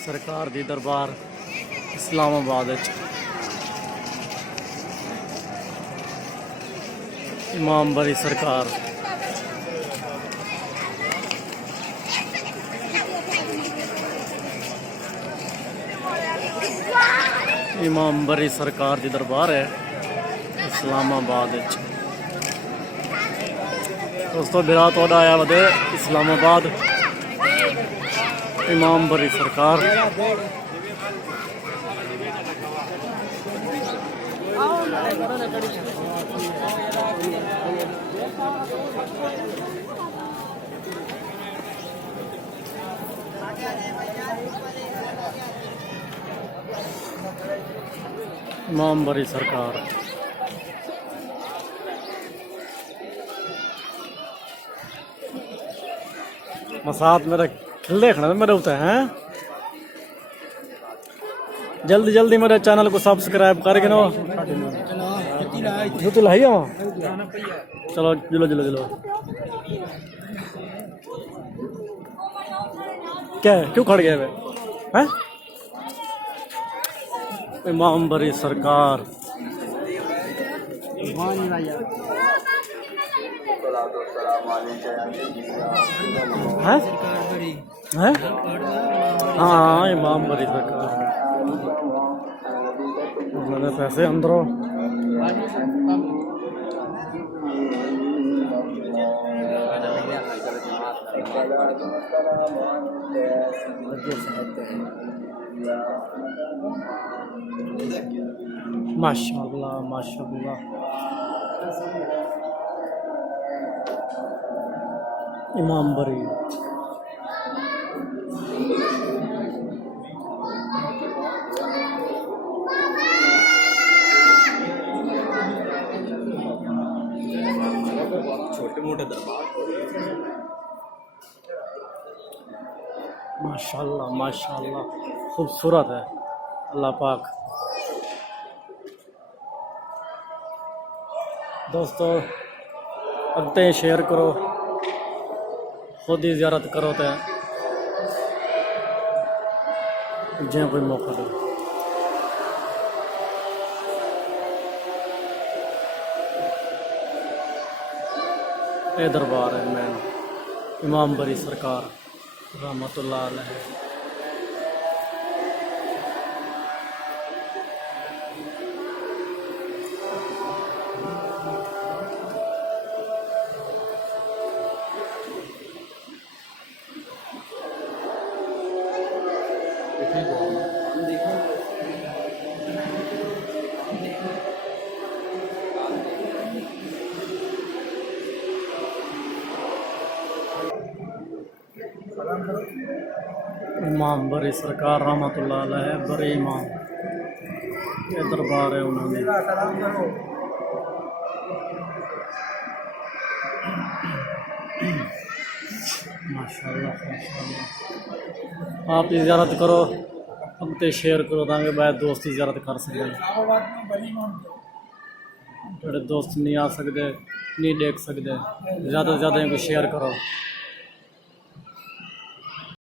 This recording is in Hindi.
सरकार दी दरबार इस्लामाबाद इमाम बरी सरकार इमाम बरी सरकार दी दरबार है इस्लामाबाद। दोस्तों बिरा तोड़ा आया वदे इस्लामाबाद इमाम बरी सरकार। इमाम बरी सरकार मसात मेरा खिल देखना मेरे उते हैं। जल्दी जल्दी मेरे चैनल को सब्सक्राइब करके नो जो तो लाई हो। चलो जिलो जिलो जिलो क्या है क्यों खड़ गए वे हैं? इमाम बरी सरकार है? है? हाँ इमाम बरी सरकार मैंने पैसे अंदरों माशाअल्लाह माशाअल्लाह। इमाम बरी छोटे मोटे दरबार माशाअल्लाह माशाअल्लाह खूबसूरत है। अल्लाह पाक दोस्तों अगते शेयर करो खुद ही ज़ियारत करो तो जहाँ कोई मौका दो। ये दरबार है मैं इमाम बरी सरकार रहमतुल्लाह अलैह। इमाम बरी सरकार रहमतुल्लाह अलैह बरे इमाम ये दरबार है उन्होंने। माशाअल्लाह माशाअल्लाह आप ज़ियारत करो अपने शेयर करो ताकि बाद दोस्त ज़ियारत कर सकें। जोड़े दोस्त नहीं आ सकते नहीं देख सकते ज़्यादा से ज़्यादा इनको शेयर करो।